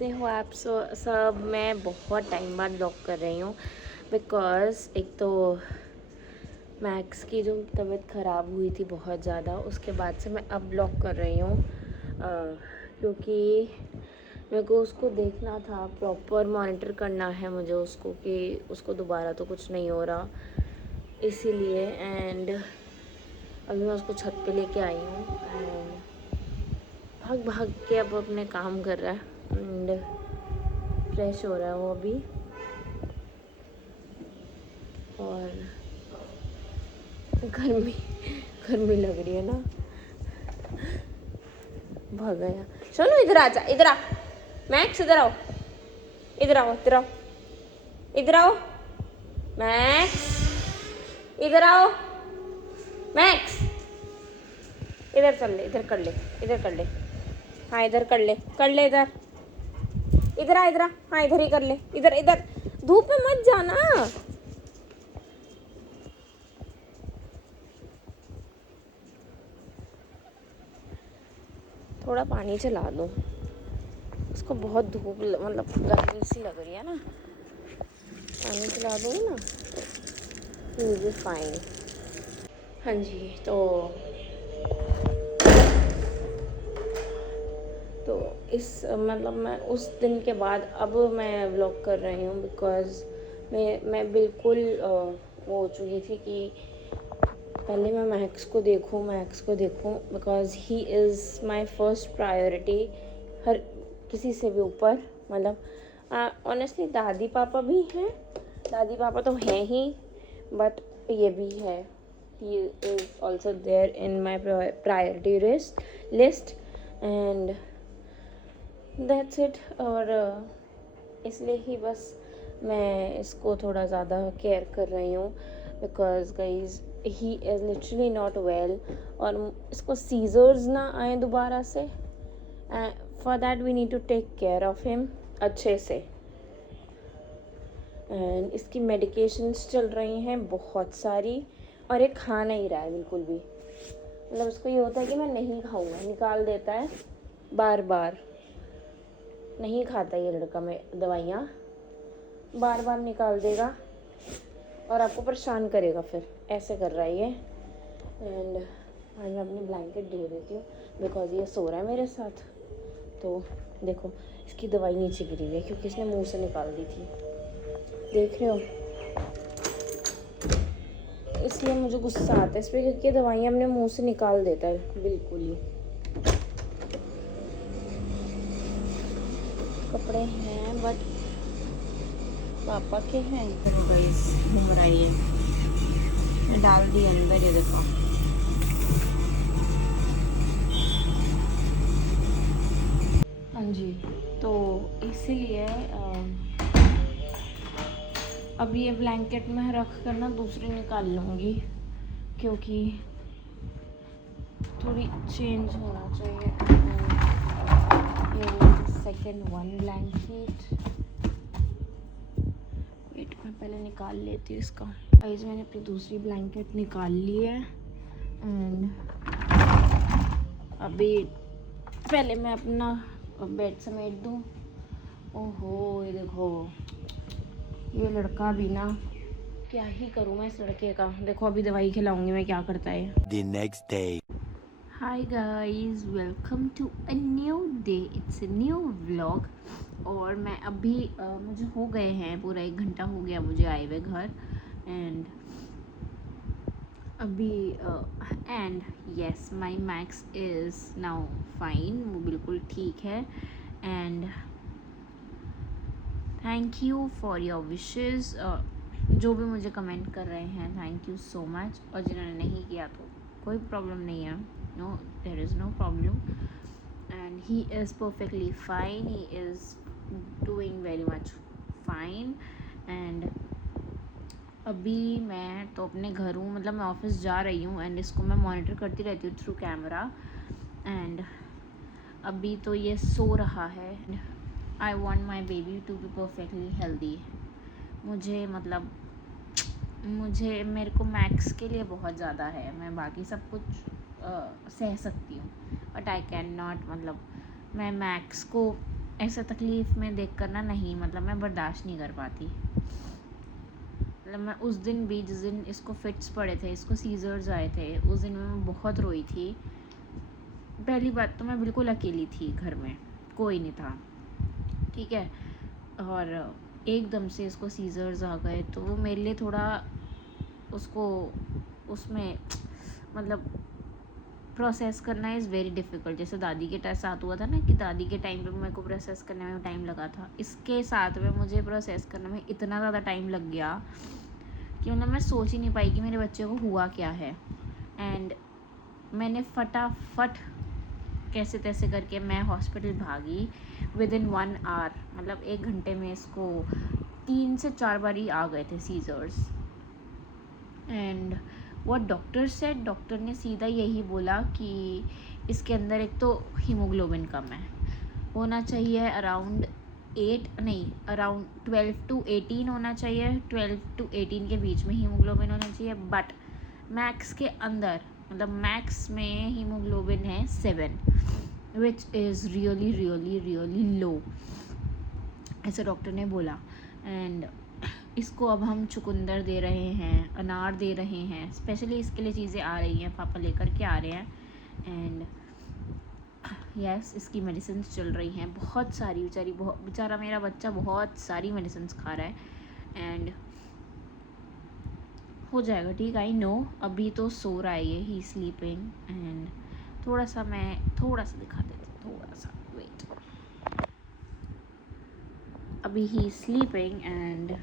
कैसे हो आप सब। मैं बहुत टाइम बाद ब्लॉग कर रही हूँ बिकॉज़ एक तो मैक्स की जो तबीयत ख़राब हुई थी बहुत ज़्यादा, उसके बाद से मैं अब ब्लॉग कर रही हूँ क्योंकि मेरे को उसको देखना था, प्रॉपर मॉनिटर करना है मुझे उसको कि उसको दोबारा तो कुछ नहीं हो रहा, इसीलिए। एंड अभी मैं उसको छत पे लेके आई हूँ एंड भाग भाग के अब अपने काम कर रहा है एंड फ्रेश हो रहा है वो अभी। और गर्मी गर्मी लग रही है ना। भाग गया। सोनू इधर आ जा, इधर आ। मैक्स इधर आओ, इधर आओ, इधर आओ, इधर आओ। मैक्स इधर आओ। मैक्स इधर चल ले, इधर कर ले, इधर कर ले। हाँ इधर कर ले, कर ले इधर। इधर आ, इधर आ। हाँ इधर ही कर ले, इधर इधर। धूप में मत जाना। थोड़ा पानी चला दो उसको, बहुत धूप मतलब गर्मी सी लग रही है ना। पानी चला दोगे ना, ही विल बी फाइन। हाँ जी, तो इस मतलब मैं उस दिन के बाद अब मैं व्लॉग कर रही हूँ बिकॉज़ मैं बिल्कुल वो हो चुकी थी कि पहले मैं मैक्स को देखूं because he is my first priority. हर किसी से भी ऊपर, मतलब ऑनेस्टली दादी पापा भी हैं, दादी पापा तो हैं ही, बट ये भी है, he is also there in my priority list and that's it. और इसलिए ही बस मैं इसको थोड़ा ज़्यादा केयर कर रही हूँ because guys he is literally not well, और इसको सीजर्स ना आए दोबारा से। For that we need to take care of him अच्छे से। एंड इसकी मेडिकेशंस चल रही हैं बहुत सारी, और ये खा नहीं रहा है बिल्कुल भी। मतलब उसको ये होता है कि मैं नहीं खाऊंगा, निकाल देता है बार बार। नहीं खाता ये लड़का में दवाइयाँ, बार बार निकाल देगा और आपको परेशान करेगा, फिर ऐसे कर रहा है ये। एंड मैं अपनी ब्लैंकेट दे देती हूँ बिकॉज ये सो रहा है मेरे साथ। तो देखो इसकी दवाई नीचे गिरी हुई है क्योंकि इसने मुंह से निकाल दी थी, देख रहे हो। इसलिए मुझे गुस्सा आता है इस पर क्योंकि दवाइयाँ अपने मुंह से निकाल देता है बिल्कुल ही। कपड़े हैं बट पापा के हैं। चलो गाइस घूम रही है, मैं डाल दी अंदर, ये देखो। हाँ जी, तो इसीलिए अब ये ब्लैंकेट में रख कर ना दूसरी निकाल लूँगी क्योंकि थोड़ी चेंज होना चाहिए। ये सेकेंड वन ब्लैंकेट, वेट मैं पहले निकाल लेती हूँ इसका। गाइस मैंने अपनी दूसरी ब्लैंकेट निकाल ली है एंड अभी पहले मैं अपना बेड समेट दूँ। ओहो ये देखो, ये लड़का भी ना, क्या ही करूँ मैं इस लड़के का। देखो अभी दवाई खिलाऊंगी मैं, क्या करता है। The next day. Hi guys, welcome to a new day, it's a new vlog. और मैं अभी मुझे हो गए हैं पूरा 1 घंटा हो गया मुझे आए हुए घर। एंड अभी and yes my max is now fine, वो बिल्कुल ठीक है। And thank you for your wishes. जो भी मुझे कमेंट कर रहे हैं थैंक यू सो मच, और जिन्होंने नहीं किया तो कोई प्रॉब्लम नहीं है, no there is no problem. And he is perfectly fine, he is doing very much fine. And अभी मैं तो अपने घर हूँ, मतलब मैं ऑफिस जा रही हूँ एंड इसको मैं मॉनिटर करती रहती हूँ थ्रू कैमरा। एंड अभी तो ये सो रहा है। I want my baby to be perfectly healthy. मुझे मतलब मेरे को मैक्स के लिए बहुत ज़्यादा है, मैं बाकी सब कुछ सह सकती हूँ बट आई कैन नॉट, मतलब मैं मैक्स को ऐसा तकलीफ़ में देख कर ना नहीं, मतलब मैं बर्दाश्त नहीं कर पाती। मतलब मैं उस दिन भी, जिस दिन इसको फिट्स पड़े थे, इसको सीजर्स आए थे, उस दिन मैं बहुत रोई थी। पहली बात तो मैं बिल्कुल अकेली थी घर में, कोई नहीं था, ठीक है। और एकदम से इसको सीजर्स आ गए तो वो मेरे लिए थोड़ा उसको उसमें मतलब प्रोसेस करना इज़ वेरी डिफ़िकल्ट। जैसे दादी के साथ हुआ था ना कि दादी के टाइम पे मेरे को प्रोसेस करने में टाइम लगा था, इसके साथ में मुझे प्रोसेस करने में इतना ज़्यादा टाइम लग गया कि मतलब मैं सोच ही नहीं पाई कि मेरे बच्चे को हुआ क्या है। एंड मैंने फटाफट कैसे तैसे करके मैं हॉस्पिटल भागी विद इन 1 आवर, मतलब 1 घंटे में इसको 3 से 4 बार ही आ गए थे seizures. And what doctor said, doctor ने सीधा यही बोला कि इसके अंदर एक तो हीमोग्लोबिन कम है, होना चाहिए अराउंड 12 to 18 होना चाहिए, 12 to 18 के बीच में हीमोग्लोबिन होना चाहिए, बट मैक्स के अंदर, मतलब मैक्स में हीमोग्लोबिन है 7, which is really really really low, ऐसे डॉक्टर ने बोला। एंड इसको अब हम चुकंदर दे रहे हैं, अनार दे रहे हैं, स्पेशली इसके लिए चीज़ें आ रही हैं, पापा लेकर के आ रहे हैं। एंड यस, इसकी मेडिसिन चल रही हैं बहुत सारी, बेचारा मेरा बच्चा बहुत सारी मेडिसिन खा रहा है। एंड हो जाएगा ठीक, आई नो। अभी तो सो रहा है ये, ही स्लीपिंग। एंड थोड़ा सा दिखा देती हूँ, थोड़ा सा वेट। अभी ही स्लीपिंग एंड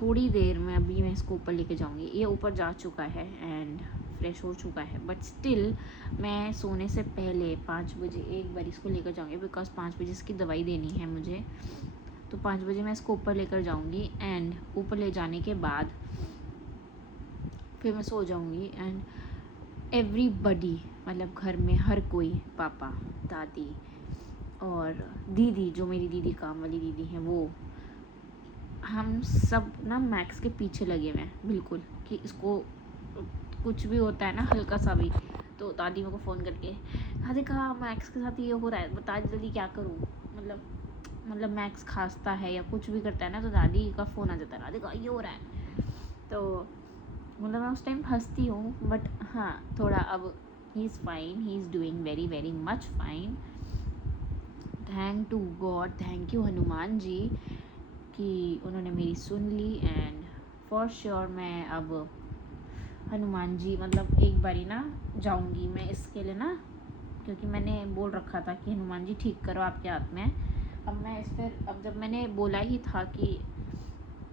थोड़ी देर में अभी मैं इसको ऊपर लेके जाऊंगी। ये ऊपर जा चुका है एंड फ्रेश हो चुका है, बट स्टिल मैं सोने से पहले 5 बजे एक बार इसको लेकर जाऊंगी, बिकॉज 5 बजे इसकी दवाई देनी है मुझे। तो 5 बजे मैं इसको ऊपर लेकर जाऊंगी एंड ऊपर ले जाने के बाद फिर मैं सो जाऊंगी। एंड एवरीबडी, मतलब घर में हर कोई, पापा, दादी और दीदी, जो मेरी दीदी काम वाली दीदी हैं, वो हम सब ना मैक्स के पीछे लगे हुए हैं बिल्कुल, कि इसको कुछ भी होता है ना हल्का सा भी, तो दादी मेरे को फ़ोन करके, हाँ देखा मैक्स के साथ ये हो रहा है, बता जल्दी क्या करूँ। मतलब मैक्स खांसता है या कुछ भी करता है ना, तो दादी का फ़ोन आ जाता है, देखा ये हो रहा है। तो मतलब मैं उस टाइम हंसती हूँ, बट हाँ थोड़ा अब he is fine, he is doing very very much fine. Thank to God, thank you Hanuman ji कि उन्होंने मेरी सुन ली। एंड फॉर श्योर मैं अब हनुमान जी, मतलब एक बारी ना जाऊंगी मैं इसके लिए ना, क्योंकि मैंने बोल रखा था कि हनुमान जी ठीक करो, आपके हाथ में। अब जब मैंने बोला ही था कि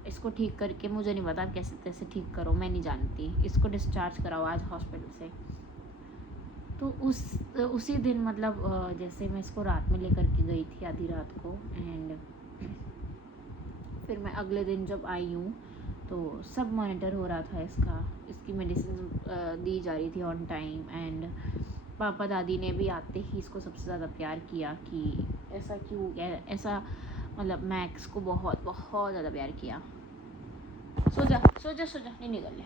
इसको ठीक करके, मुझे नहीं पता कैसे तैसे ठीक करो, मैं नहीं जानती, इसको डिस्चार्ज कराओ आज हॉस्पिटल से। तो उसी दिन मतलब जैसे मैं इसको रात में लेकर के गई थी आधी रात को, एंड फिर मैं अगले दिन जब आई हूँ तो सब मॉनिटर हो रहा था इसकी मेडिसिन दी जा रही थी ऑन टाइम। एंड पापा दादी ने भी आते ही इसको सबसे ज़्यादा प्यार किया कि ऐसा क्यों, ऐसा मतलब मैक्स को बहुत बहुत ज़्यादा प्यार किया। सो जा नहीं निकल।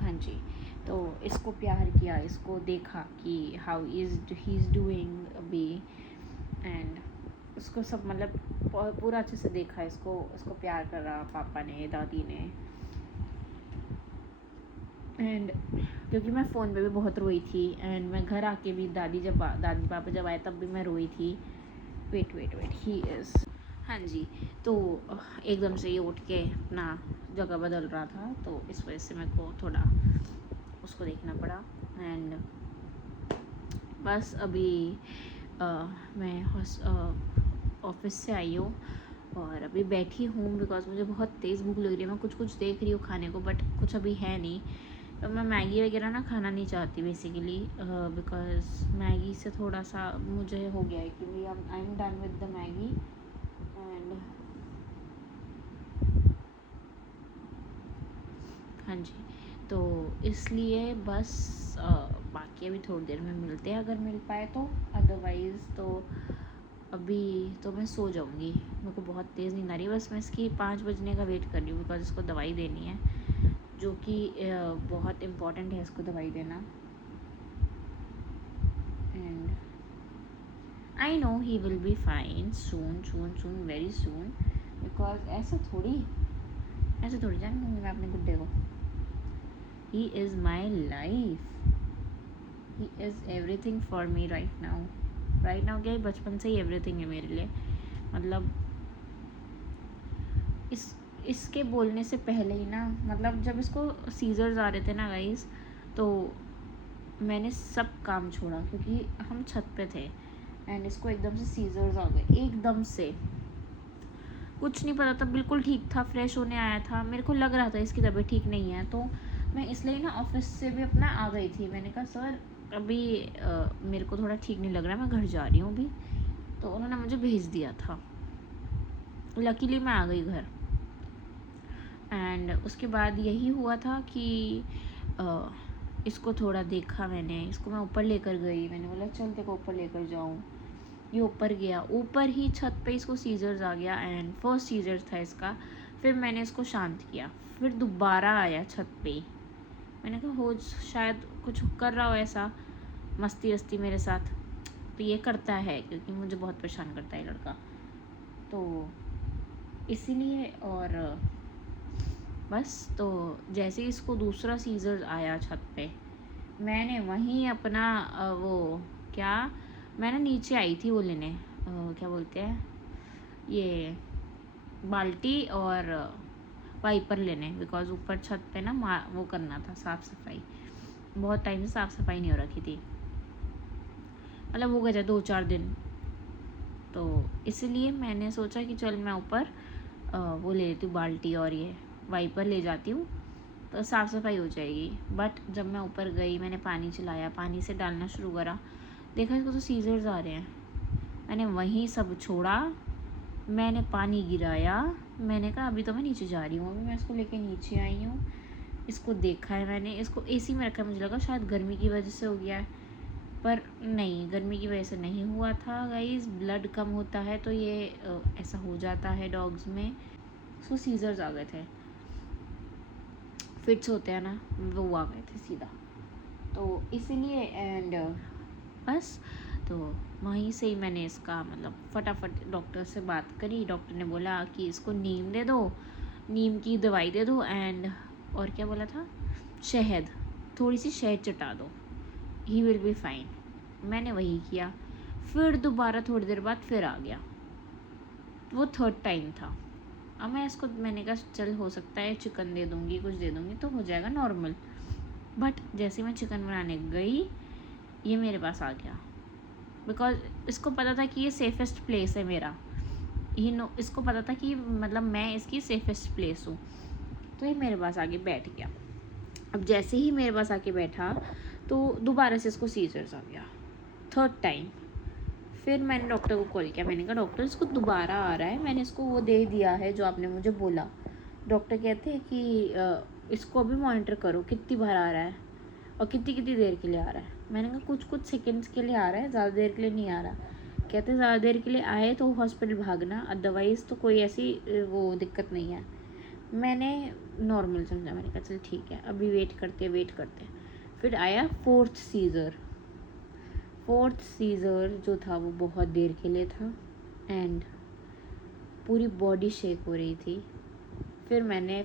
हाँ जी, तो इसको प्यार किया, इसको देखा कि हाउ ही इज़ डूइंग अभी। एंड उसको सब मतलब पूरा अच्छे से देखा, इसको प्यार करा पापा ने, दादी ने। एंड क्योंकि मैं फ़ोन पे भी बहुत रोई थी, एंड मैं घर आके भी दादी पापा जब आए तब भी मैं रोई थी। वेट ही इज़, हाँ जी। तो एकदम से ये उठ के अपना जगह बदल रहा था, तो इस वजह से मेरे को थोड़ा उसको देखना पड़ा। एंड बस अभी मैं ऑफिस से आई हूँ और अभी बैठी हूँ, बिकॉज मुझे बहुत तेज़ भूख लग रही है। मैं कुछ देख रही हूँ खाने को, बट कुछ अभी है नहीं। तो मैं मैगी वगैरह ना खाना नहीं चाहती बेसिकली, बिकॉज मैगी से थोड़ा सा मुझे हो गया है कि भाई I am done with the Maggi. And हाँ जी, तो इसलिए बस बाकी अभी थोड़ी देर में मिलते हैं अगर मिल पाए तो, अदरवाइज़ तो अभी तो मैं सो जाऊँगी। मेरे को बहुत तेज़ नींद आ रही है, बस मैं इसकी 5 बजने का वेट कर रही हूँ, बिकॉज इसको दवाई देनी है, जो कि बहुत इम्पॉर्टेंट है इसको दवाई देना। And I know he will be fine soon soon soon very soon, because ऐसे थोड़ी जान दूँगी मैं अपने गुड्डे को. He is my life, he is everything for me right now क्या, बचपन से ही एवरीथिंग है मेरे लिए. मतलब इसके बोलने से पहले ही ना, मतलब जब इसको सीजर्स आ रहे थे ना गाइस, तो मैंने सब काम छोड़ा क्योंकि हम छत पे थे एंड इसको एकदम से सीजर्स आ गए. एकदम से कुछ नहीं पता था, बिल्कुल ठीक था, फ्रेश होने आया था, मेरे को लग रहा था इसकी तबीयत ठीक नहीं है, तो मैं इसलिए ना ऑफिस से भी अपना आ गई थी. मैंने कहा सर अभी मेरे को थोड़ा ठीक नहीं लग रहा है, मैं घर जा रही हूँ अभी. तो उन्होंने मुझे भेज दिया था. लकीली मैं आ गई घर. एंड उसके बाद यही हुआ था कि इसको थोड़ा देखा मैंने, इसको मैं ऊपर लेकर गई. मैंने बोला चल तेरे को ऊपर लेकर जाऊँ. ये ऊपर गया, ऊपर ही छत पे इसको सीजर्स आ गया एंड फर्स्ट सीजर था इसका. फिर मैंने इसको शांत किया, फिर दोबारा आया छत पे. मैंने कहा हो शायद कुछ कर रहा हो ऐसा मस्ती वस्ती मेरे साथ. तो ये करता है क्योंकि मुझे बहुत परेशान करता है लड़का, तो इसीलिए. और बस तो जैसे ही इसको दूसरा सीजर आया छत पे, मैंने वहीं अपना वो क्या, मैं ना नीचे आई थी वो लेने, क्या बोलते हैं ये, बाल्टी और वाइपर लेने, बिकॉज ऊपर छत पे ना वो करना था साफ़ सफाई. बहुत टाइम से साफ़ सफाई नहीं हो रखी थी, मतलब हो गए थे 2-4 दिन. तो इसलिए मैंने सोचा कि चल मैं ऊपर वो ले लेती हूँ बाल्टी और ये वाइपर ले जाती हूँ, तो साफ़ सफाई हो जाएगी. बट जब मैं ऊपर गई, मैंने पानी चलाया, पानी से डालना शुरू करा, देखा इसको तो सीजर्स आ रहे हैं. मैंने वहीं सब छोड़ा, मैंने पानी गिराया. मैंने कहा अभी तो मैं नीचे जा रही हूँ, अभी मैं इसको लेके नीचे आई हूँ. इसको देखा है मैंने, इसको एसी में रखा है, मुझे लगा शायद गर्मी की वजह से हो गया है, पर नहीं, गर्मी की वजह से नहीं हुआ था गाइस. ब्लड कम होता है तो ये ऐसा हो जाता है डॉग्स में. इसको सीजर्स आ गए थे, फिट्स होते हैं ना, वो आ गए थे सीधा. तो इसीलिए एंड बस तो वहीं से ही मैंने इसका मतलब फटाफट डॉक्टर से बात करी. डॉक्टर ने बोला कि इसको नीम दे दो, नीम की दवाई दे दो एंड और क्या बोला था, शहद, थोड़ी सी शहद चटा दो, ही विल बी फाइन. मैंने वही किया. फिर दोबारा थोड़ी देर बाद फिर आ गया, वो थर्ड टाइम था. अब मैं इसको, मैंने कहा चल हो सकता है चिकन दे दूँगी, कुछ दे दूँगी तो हो जाएगा नॉर्मल. बट जैसे मैं चिकन बनाने गई, ये मेरे पास आ गया, बिकॉज इसको पता था कि ये सेफेस्ट प्लेस है मेरा. इसको पता था कि मतलब मैं इसकी सेफेस्ट प्लेस हूँ, तो ये मेरे पास आके बैठ गया. अब जैसे ही मेरे पास आके बैठा तो दोबारा से इसको सीजर्स आ गया, थर्ड टाइम. फिर मैंने डॉक्टर को कॉल किया, मैंने कहा डॉक्टर इसको दोबारा आ रहा है, मैंने इसको वो दे दिया है जो आपने मुझे बोला. डॉक्टर कहते हैं कि इसको अभी मॉनिटर करो कितनी बार आ रहा है और कितनी देर के लिए आ रहा है. मैंने कहा कुछ सेकंड्स के लिए आ रहा है, ज़्यादा देर के लिए नहीं आ रहा. कहते ज़्यादा देर के लिए आए तो हॉस्पिटल भागना, अदरवाइज़ तो कोई ऐसी वो दिक्कत नहीं है. मैंने नॉर्मल समझा, मैंने कहा चल ठीक है अभी वेट करते. फिर आया फोर्थ सीज़र जो था वो बहुत देर के लिए था एंड पूरी बॉडी शेक हो रही थी. फिर मैंने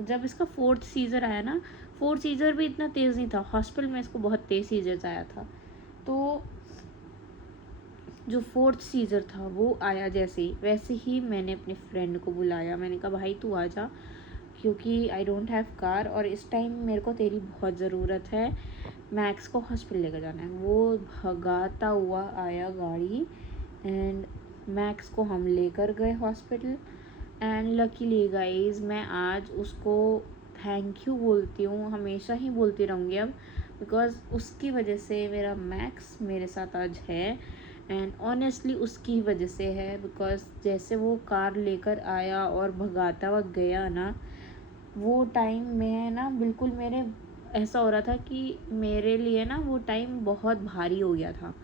जब इसका फोर्थ सीज़र आया ना, फोर्थ सीज़र भी इतना तेज़ नहीं था, हॉस्पिटल में इसको बहुत तेज़ सीज़र्स आया था. तो जो फोर्थ सीज़र था वो आया वैसे ही मैंने अपने फ्रेंड को बुलाया. मैंने कहा भाई तू आ जा, क्योंकि आई डोंट हैव कार और इस टाइम मेरे को तेरी बहुत ज़रूरत है, मैक्स को हॉस्पिटल लेकर जाना है. वो भगाता हुआ आया गाड़ी एंड मैक्स को हम लेकर गए हॉस्पिटल. एंड लकीली गाइज मैं आज उसको थैंक यू बोलती हूँ, हमेशा ही बोलती रहूँगी अब, बिकॉज़ उसकी वजह से मेरा मैक्स मेरे साथ आज है. एंड ऑनेस्टली उसकी ही वजह से है, बिकॉज़ जैसे वो कार लेकर आया और भगाता हुआ गया ना, वो टाइम में ना बिल्कुल मेरे ऐसा हो रहा था कि मेरे लिए ना वो टाइम बहुत भारी हो गया था,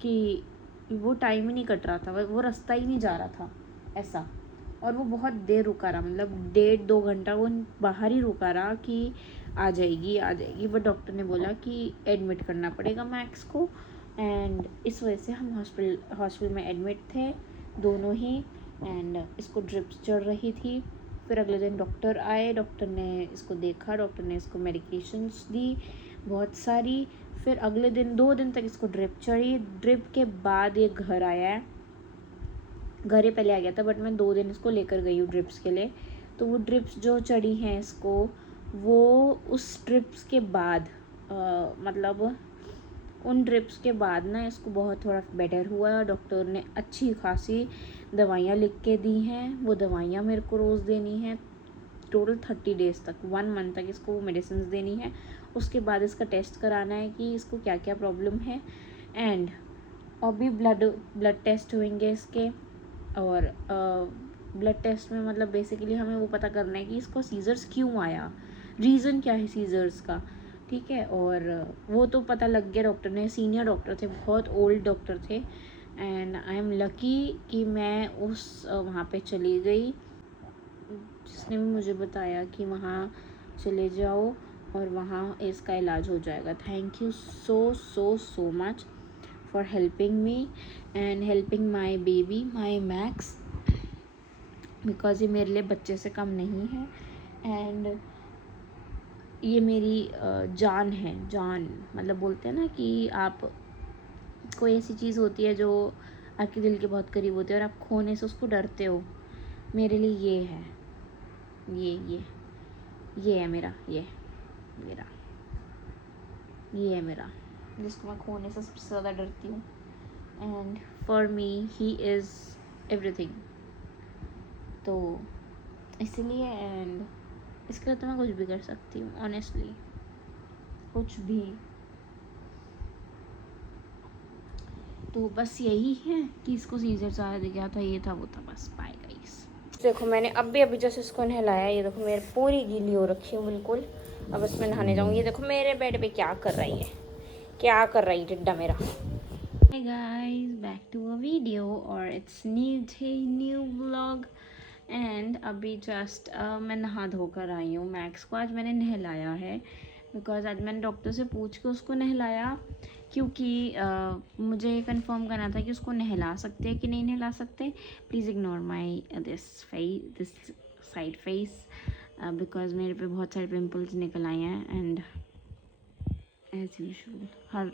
कि वो टाइम ही नहीं कट रहा था, वो रास्ता ही नहीं जा रहा था ऐसा. और वो बहुत देर रुका रहा, मतलब 1.5-2 घंटा वो बाहर ही रुका रहा कि आ जाएगी, बट डॉक्टर ने बोला कि एडमिट करना पड़ेगा मैक्स को, एंड इस वजह से हम हॉस्पिटल में एडमिट थे दोनों ही, एंड इसको ड्रिप्स चढ़ रही थी। फिर अगले दिन डॉक्टर आए, डॉक्टर ने इसको देखा, डॉक्टर ने इसको मेडिकेशंस दी बहुत सारी। फिर अगले दिन 2 दिन तक इसको ड्रिप चढ़ी। ड्रिप के बाद ये घर आया है, घर ही पहले आ गया था, बट मैं 2 दिन इसको लेकर गई हूँ ड्रिप्स के लिए। तो वो ड्रिप्स जो चढ़ी हैं इसको, वो उस ड्रिप्स के बाद मतलब उन ड्रिप्स के बाद ना इसको बहुत थोड़ा बेटर हुआ है। डॉक्टर ने अच्छी खासी दवाइयाँ लिख के दी हैं, वो दवाइयाँ मेरे को रोज़ देनी है टोटल 30 डेज़ तक, 1 मंथ तक इसको वो मेडिसिन देनी है। उसके बाद इसका टेस्ट कराना है कि इसको क्या क्या प्रॉब्लम है, एंड अभी ब्लड टेस्ट होंगे इसके। और ब्लड टेस्ट में मतलब बेसिकली हमें वो पता करना है कि इसको सीजर्स क्यों आया, रीज़न क्या है सीजर्स का, ठीक है। और वो तो पता लग गया, डॉक्टर ने, सीनियर डॉक्टर थे, बहुत ओल्ड डॉक्टर थे, एंड आई एम लकी कि मैं उस वहाँ पे चली गई, जिसने भी मुझे बताया कि वहाँ चले जाओ और वहाँ इसका इलाज हो जाएगा। Thank you so much for helping me and helping my baby, my max, because ये मेरे लिए बच्चे से कम नहीं है, एंड ये मेरी जान है। जान मतलब बोलते हैं ना कि आप, कोई ऐसी चीज़ होती है जो आपके दिल के बहुत करीब होती है और आप खोने से उसको डरते हो, मेरे लिए ये है, ये है मेरा, ये है मेरा, जिसको मैं खोने से सबसे ज़्यादा डरती हूँ। And for me he is everything. तो इसलिए, एंड इसके लिए तो मैं कुछ भी कर सकती हूँ, ऑनेस्टली कुछ भी। तो बस यही है कि इसको सीजर चाह गया था, ये था वो था, बस बाय गाइस। देखो मैंने अभी जैसे इसको नहलाया, ये देखो मेरे पूरी गीली हो रखी है बिल्कुल। अब इसमें नहाने जाऊँगी। ये देखो मेरे बेड पे क्या कर रही है, क्या कर रही टिड्डा मेरा। Hey guys, back to a video, or it's new day, new vlog, and अभी जस्ट मैं नहा धोकर आई हूँ। मैक्स को आज मैंने नहलाया है, बिकॉज आज मैंने डॉक्टर से पूछ के उसको नहलाया, क्योंकि मुझे कंफर्म करना था कि उसको नहला सकते हैं कि नहीं नहला सकते। Please ignore my this side face, because मेरे पे बहुत सारे पिंपल्स निकल आए हैं, एंड एज यूजुअल हर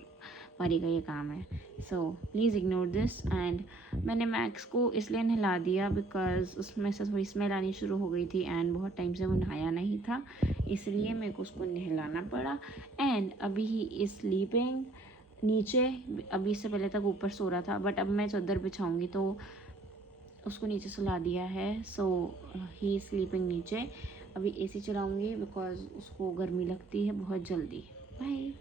बारी का ये काम है। So please ignore this. And मैंने मैक्स को इसलिए नहला दिया बिकॉज उसमें से थोड़ी स्मेल आनी शुरू हो गई थी, एंड बहुत टाइम से वो नहाया नहीं था, इसलिए मेरे को उसको नहलाना पड़ा। एंड अभी ही इज़ स्लीपिंग नीचे। अभी इससे पहले तक ऊपर सो रहा था, बट अब मैं चादर बिछाऊँगी तो उसको नीचे सुला दिया है। सो ही इज़ स्लीपिंग नीचे। अभी AC चलाऊँगी बिकॉज उसको गर्मी लगती है बहुत जल्दी। बाय।